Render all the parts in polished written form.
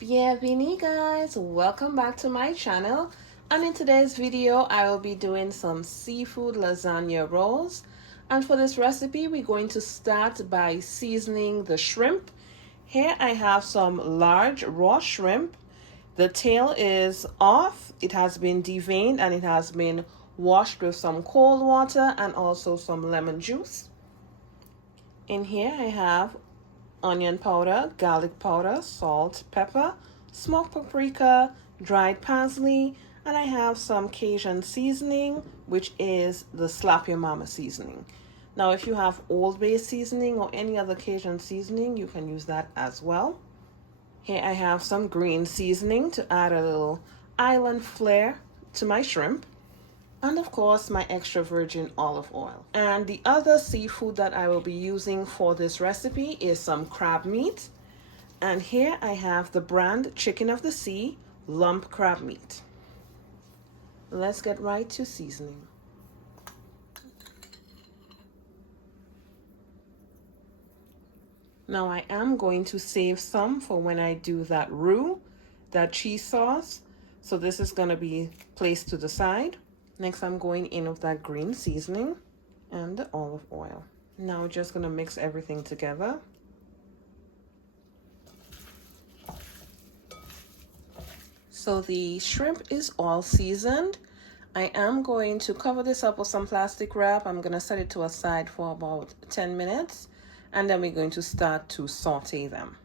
Bienvenue guys, welcome back to my channel, and in today's video I will be doing some seafood lasagna rolls. And for this recipe we're going to start by seasoning the shrimp. Here I have some large raw shrimp. The tail is off, it has been deveined, and it has been washed with some cold water and also some lemon juice. In here I have onion powder, garlic powder, salt, pepper, smoked paprika, dried parsley, and I have some Cajun seasoning, which is the Slap Your Mama seasoning. Now, if you have Old Bay seasoning or any other Cajun seasoning, you can use that as well. Here I have some green seasoning to add a little island flair to my shrimp. And of course, my extra virgin olive oil. And the other seafood that I will be using for this recipe is some crab meat. And here I have the brand Chicken of the Sea lump crab meat. Let's get right to seasoning. Now I am going to save some for when I do that roux, that cheese sauce. So this is going to be placed to the side. Next, I'm going in with that green seasoning and the olive oil. Now, just going to mix everything together. So the shrimp is all seasoned. I am going to cover this up with some plastic wrap. I'm going to set it to a side for about 10 minutes. And then we're going to start to saute them.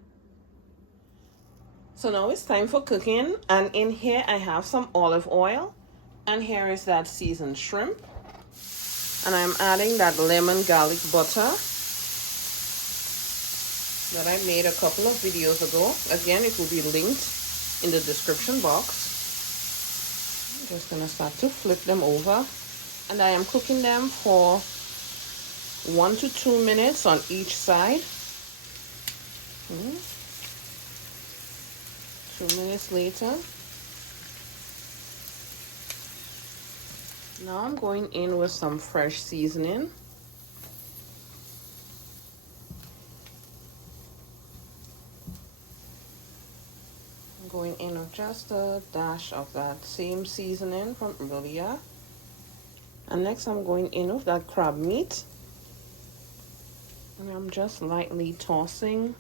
So now it's time for cooking. And in here, I have some olive oil. And here is that seasoned shrimp. And I'm adding that lemon garlic butter that I made a couple of videos ago. Again, it will be linked in the description box. I'm just going to start to flip them over. And I am cooking them for 1 to 2 minutes on each side. 2 minutes later. Now I'm going in with some fresh seasoning. I'm going in with just a dash of that same seasoning from earlier. And next I'm going in with that crab meat. And I'm just lightly tossing.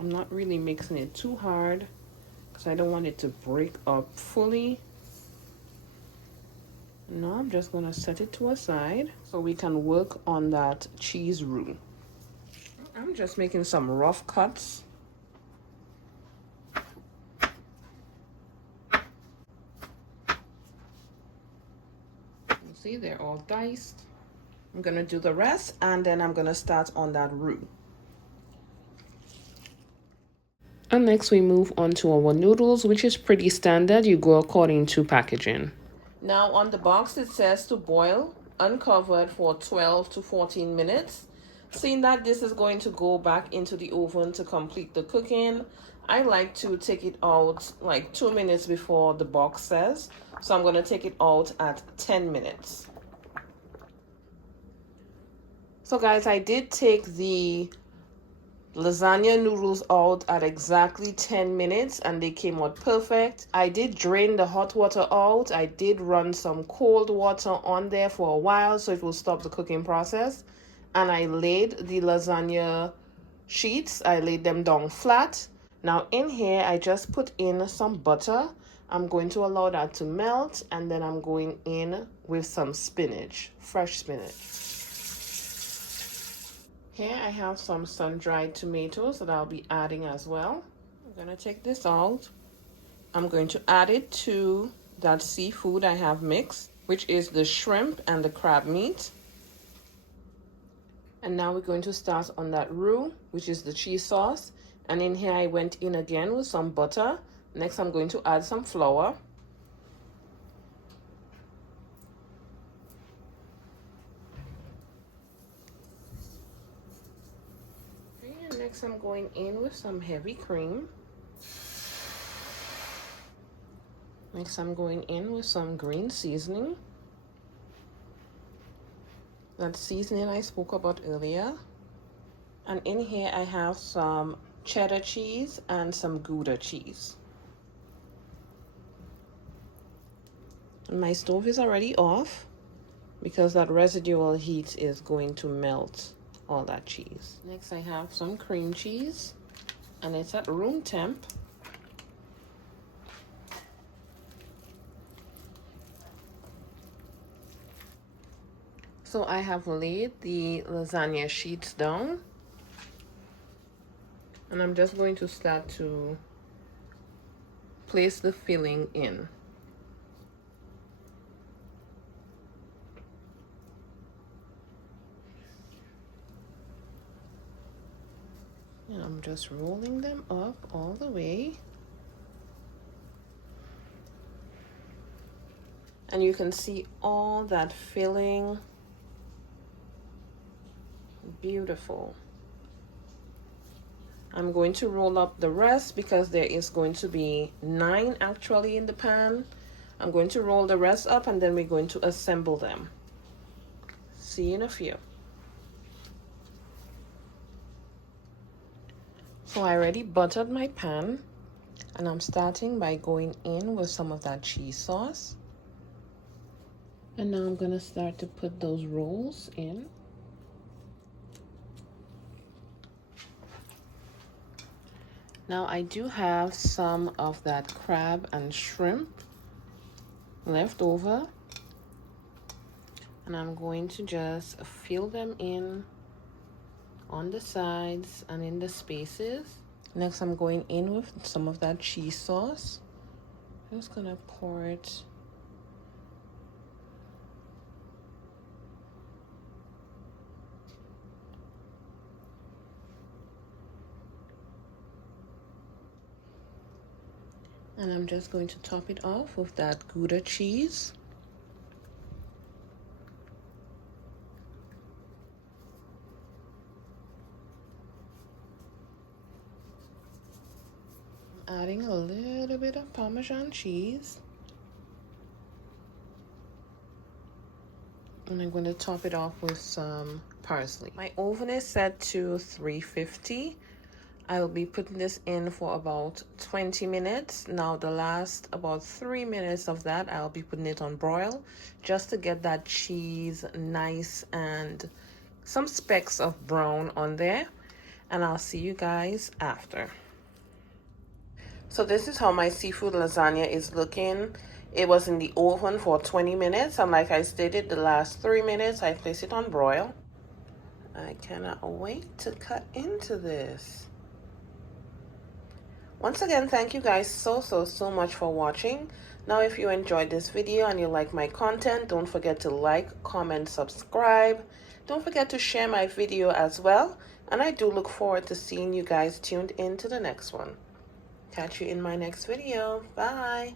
I'm not really mixing it too hard because I don't want it to break up fully. Now I'm just going to set it to a side so we can work on that cheese roux. I'm just making some rough cuts. You see, they're all diced. I'm going to do the rest and then I'm going to start on that roux. And next we move on to our noodles, which is pretty standard. You go according to packaging. Now on the box it says to boil uncovered for 12 to 14 minutes. Seeing that this is going to go back into the oven to complete the cooking, I like to take it out like 2 minutes before the box says. So I'm going to take it out at 10 minutes. So guys, I did take the lasagna noodles out at exactly 10 minutes and they came out perfect. I did drain the hot water out. I did run some cold water on there for a while so it will stop the cooking process. And I laid the lasagna sheets. I laid them down flat. Now in here, I just put in some butter. I'm going to allow that to melt and then I'm going in with some spinach, fresh spinach. Here I have some sun-dried tomatoes that I'll be adding as well. I'm going to take this out. I'm going to add it to that seafood I have mixed, which is the shrimp and the crab meat. And now we're going to start on that roux, which is the cheese sauce. And in here I went in again with some butter. Next I'm going to add some flour. Next, I'm going in with some heavy cream. Next, I'm going in with some green seasoning. That seasoning I spoke about earlier. And in here, I have some cheddar cheese, and some Gouda cheese. And my stove is already off because that residual heat is going to melt all that cheese. Next, I have some cream cheese, and it's at room temp. So I have laid the lasagna sheets down, and I'm just going to start to place the filling in. And I'm just rolling them up all the way. And you can see all that filling. Beautiful. I'm going to roll up the rest because there is going to be 9 actually in the pan. I'm going to roll the rest up and then we're going to assemble them. See you in a few. So I already buttered my pan, and I'm starting by going in with some of that cheese sauce. And now I'm going to start to put those rolls in. Now I do have some of that crab and shrimp left over, and I'm going to just fill them in on the sides and in the spaces. Next, I'm going in with some of that cheese sauce. I'm just gonna pour it and I'm just going to top it off with that Gouda cheese. Adding a little bit of Parmesan cheese. And I'm going to top it off with some parsley. My oven is set to 350. I will be putting this in for about 20 minutes. Now the last about 3 minutes of that, I'll be putting it on broil just to get that cheese nice and some specks of brown on there. And I'll see you guys after. So this is how my seafood lasagna is looking. It was in the oven for 20 minutes. And like I stated, the last 3 minutes, I placed it on broil. I cannot wait to cut into this. Once again, thank you guys so much for watching. Now, if you enjoyed this video and you like my content, don't forget to like, comment, subscribe. Don't forget to share my video as well. And I do look forward to seeing you guys tuned in to the next one. Catch you in my next video. Bye.